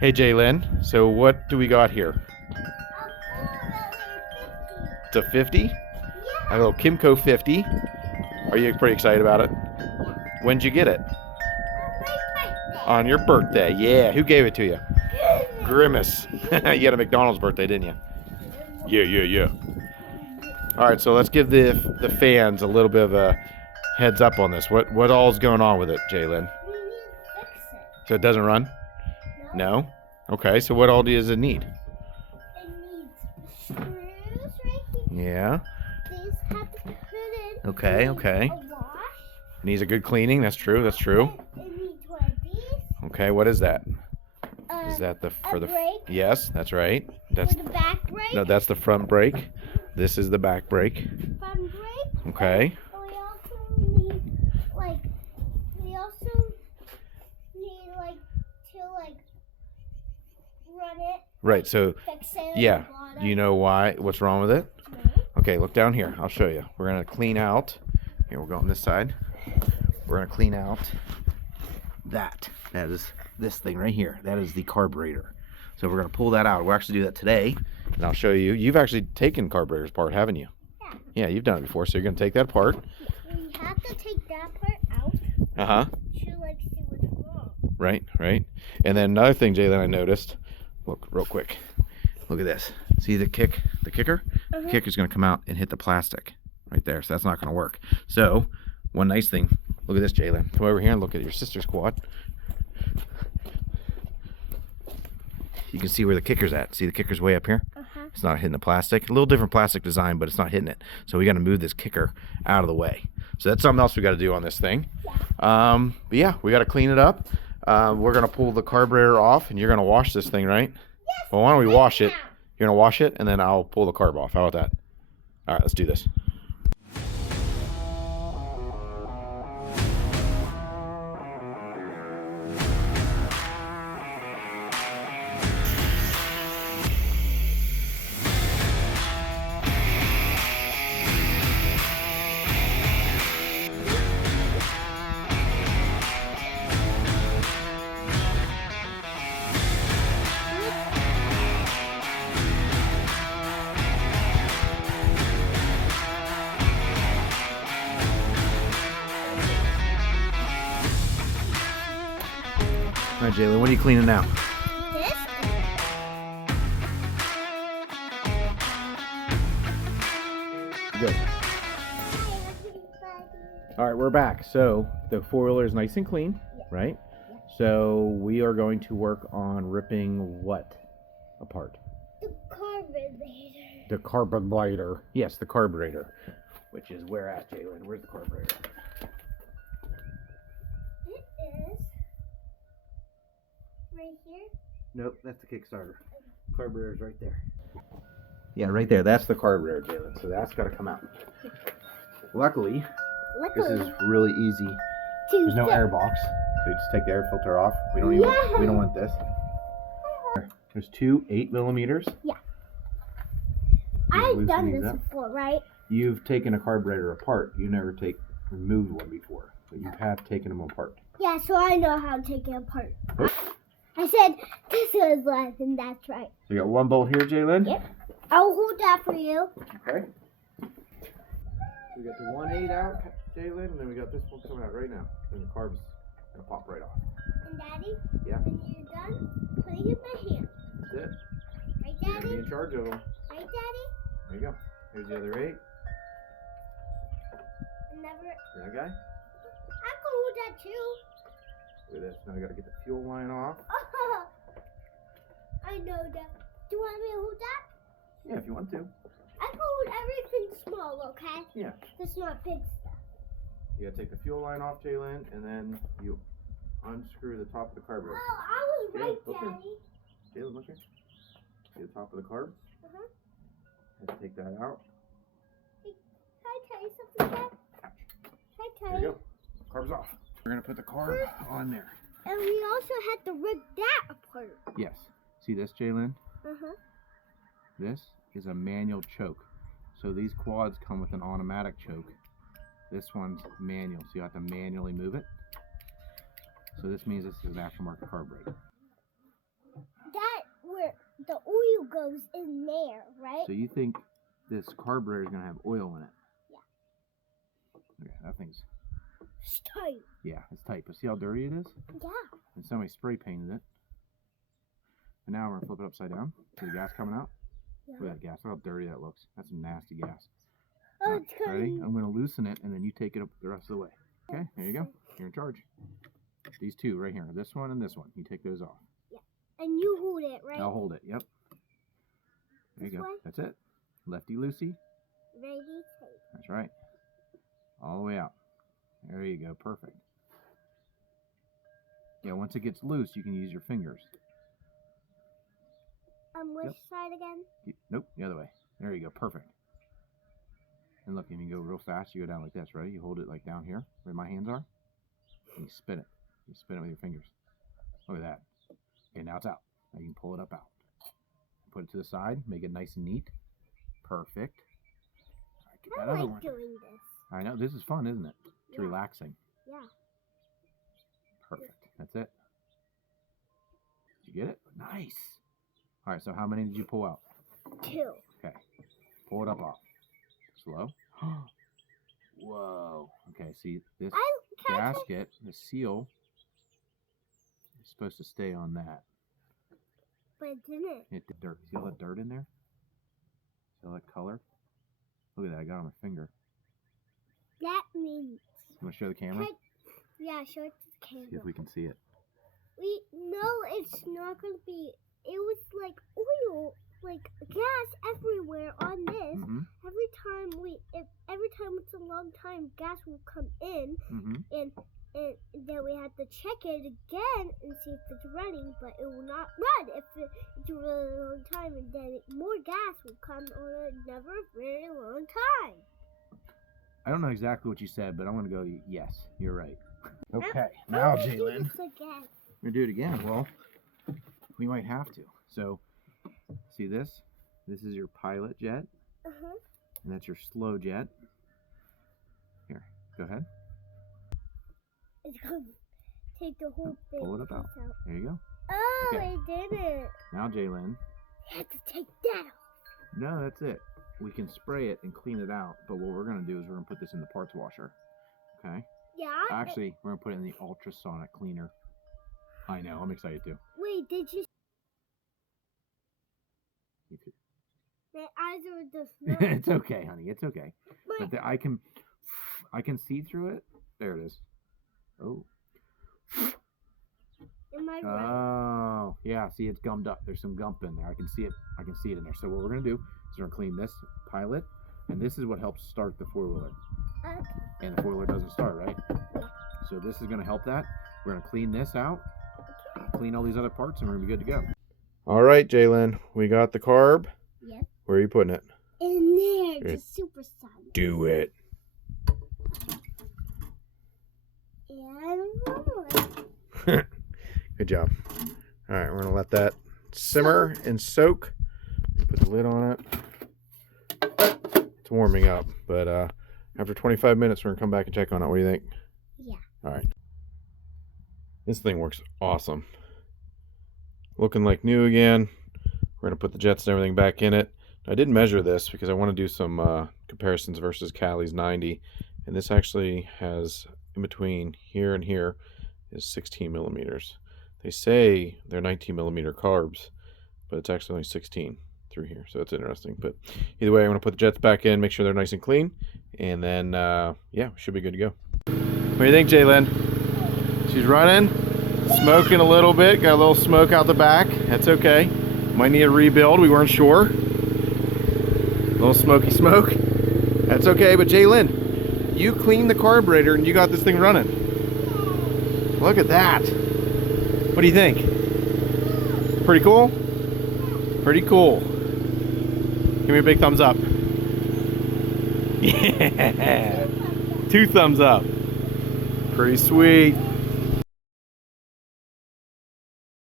Hey Jalen, so what do we got here? It's a 50? A little Kymco 50. Are you pretty excited about it? When'd you get it? On your birthday. Yeah, who gave it to you? Grimace. You had a McDonald's birthday, didn't you? Yeah. Alright, so let's give the fans a little bit of a heads up on this. What all's going on with it, Jalen? We need to fix it. So it doesn't run? No? Okay, so what all does it need? It needs screws right here. Yeah. These have to put in. Okay. A wash. Needs a good cleaning, that's true. It needs one of these. Okay, what is that? Is that a brake? Yes, that's right. That's For the back brake. no, that's the front brake. This is the back brake. Front brake. Okay. We also need to run it. Right, so Fix it. yeah. Do you know what's wrong with it? No. Okay, look down here. I'll show you. We're gonna clean out. Here, we'll go on this side. We're gonna clean out that. That is this thing right here. That is the carburetor. So we're gonna pull that out. We'll actually do that today, and I'll show you. You've actually taken carburetors apart, haven't you? Yeah. Yeah, you've done it before. So you're gonna take that apart. We have to take that part out. Uh-huh. To see what's wrong. Right. And then another thing, Jalen, I noticed. Look, real quick. Look at this. See the kicker? The kicker's gonna come out and hit the plastic right there. So that's not gonna work. So one nice thing. Look at this, Jalen. Come over here and look at your sister's quad. You can see where the kicker's at. See the kicker's way up here? It's not hitting the plastic. A little different plastic design, but it's not hitting it. So we got to move this kicker out of the way. So that's something else we got to do on this thing. But yeah, we got to clean it up. We're going to pull the carburetor off, and you're going to wash this thing, right? Yes. Well, why don't we wash it? You're going to wash it, and then I'll pull the carb off. How about that? All right, let's do this. All right, Jalen, what are you cleaning now? This. Good. All right, we're back. So the four-wheeler is nice and clean, right? So we are going to work on ripping what apart? The carburetor. The carburetor. Yes, the carburetor. Which is where at, Jalen? Where's the carburetor? It is right here. Nope, that's the Kickstarter. Carburetor's right there. Yeah, right there. That's the carburetor, Jalen. So that's got to come out. Luckily, this is really easy. There's no air box, so you just take the air filter off. We don't want this. There's two 8mm. Yeah. I've done this before, right? You've taken a carburetor apart. You never removed one before, but you have taken them apart. Yeah, so I know how to take it apart. I said this was left, and that's right. So you got one bolt here, Jalen? Yep. I'll hold that for you. Okay. We got the 1/8 out, Jalen, and then we got this one coming out right now. And the carb's gonna pop right off. And Daddy? Yeah. When you're done, put it in my hand. That's it. Right, You're gonna Daddy? be in charge of them. Right, Daddy? There you go. Here's the other 8. Never. That guy. I can hold that too. Look at this. Now we gotta get the fuel line off. Oh, I know that. Do you want me to hold that? Yeah, if you want to. I can hold everything small, okay? Yeah. It's not big stuff. You gotta take the fuel line off, Jalen, and then you unscrew the top of the carburetor. Oh, I was Yeah, right, look here. Daddy. Jalen, look here. See the top of the carb? Uh-huh. Let's take that out. Hey, can I tell you something, Dad? Can I tell There you you? go. Carb's off. We're gonna put the carb on there. And we also had to rip that apart. Yes. See this, Jalen? Uh-huh. This is a manual choke. So these quads come with an automatic choke. This one's manual, so you have to manually move it. So this means this is an aftermarket carburetor. the oil goes in there, right? So you think this carburetor is going to have oil in it? Yeah. Okay, that thing's... It's tight. Yeah, it's tight. But see how dirty it is? Yeah. And somebody spray painted it. And now we're going to flip it upside down. See the gas coming out? Yeah. Look at that gas. Look how dirty that looks. That's some nasty gas. Oh, Right, it's coming. ready? I'm going to loosen it, and then you take it up the rest of the way. Okay, here you go. You're in charge. These two right here. This one and this one. You take those off. Yeah. And you hold it, right? I'll hold it. Yep. There you This go. way? That's it. Lefty loosey. Ready, take. That's right. All the way out. There you go. Perfect. Yeah, once it gets loose, you can use your fingers. Which Yep. side again? Nope, the other way. There you go. Perfect. And look, if you go real fast, you go down like this. Ready? You hold it like down here, where my hands are, and you spin it. You spin it with your fingers. Look at that. Okay, now it's out. Now you can pull it up out. Put it to the side. Make it nice and neat. Perfect. All right, get that I other like one. doing this. I know. This is fun, isn't it? It's Yeah. relaxing. Yeah. Perfect. That's it. Did you get it? Nice. All right, so how many did you pull out? 2. Okay. Pull it up off. Slow. Whoa. Okay, see this gasket, the seal, is supposed to stay on that. But it didn't. It did dirt. See all that dirt in there? See all that color? Look at that. I got it on my finger. That means. You want to show the camera? Yeah, show it to the camera. See if we can see it. No, it's not gonna be. It was like oil, like gas everywhere on this. Mm-hmm. Every time it's a long time, gas will come in, Mm-hmm. and then we have to check it again and see if it's running, but it will not run if it's a really long time, and then more gas will come on another very long time. I don't know exactly what you said, but I'm going to go, yes, you're right. Okay, now, I'm gonna do Jalen. this again. We're going to do it again. Well, we might have to. So, see this? This is your pilot jet, Uh-huh. and that's your slow jet. Here, go ahead. It's gonna take the whole thing. Pull it up out. There you go. Oh, Okay. I did it. Now, Jalen. I had to take that off. No, that's it. We can spray it and clean it out, but what we're going to do is we're going to put this in the parts washer. Okay? Yeah. Actually, we're going to put it in the ultrasonic cleaner. I know. I'm excited too. Wait, did you? My eyes are just. It's okay, honey. It's okay. But But I can see through it. There it is. Oh. am I right? Oh, yeah. See, it's gummed up. There's some gump in there. I can see it. I can see it in there. So what we're gonna do is we're gonna clean this pilot, and this is what helps start the 4-wheeler. Okay. And the 4-wheeler doesn't start, right? Yeah. So this is gonna help that. We're gonna clean this out, clean all these other parts, and we're gonna be good to go. All right, Jalen. We got the carb. Yep. Where are you putting it? In there, Good. just super sun. Do it. And Good job. All right, we're gonna let that simmer and soak. Put the lid on it. It's warming up, but after 25 minutes, we're gonna come back and check on it. What do you think? yeah. All right. This thing works awesome. Looking like new again. We're gonna put the jets and everything back in it. I did measure this because I want to do some comparisons versus Callie's 90, and this actually has in between here and here is 16 millimeters. They say they're 19 millimeter carbs, but it's actually only 16 through here, so it's interesting. But either way, I'm going to put the jets back in, make sure they're nice and clean, and then, yeah, we should be good to go. What do you think, Jalen? She's running, smoking a little bit, got a little smoke out the back. That's okay. Might need a rebuild, we weren't sure. A little smoky smoke. That's okay, but Jalen, you cleaned the carburetor and you got this thing running. Look at that. What do you think? Pretty cool? Pretty cool. Give me a big thumbs up. Yeah. 2 thumbs up. Pretty sweet.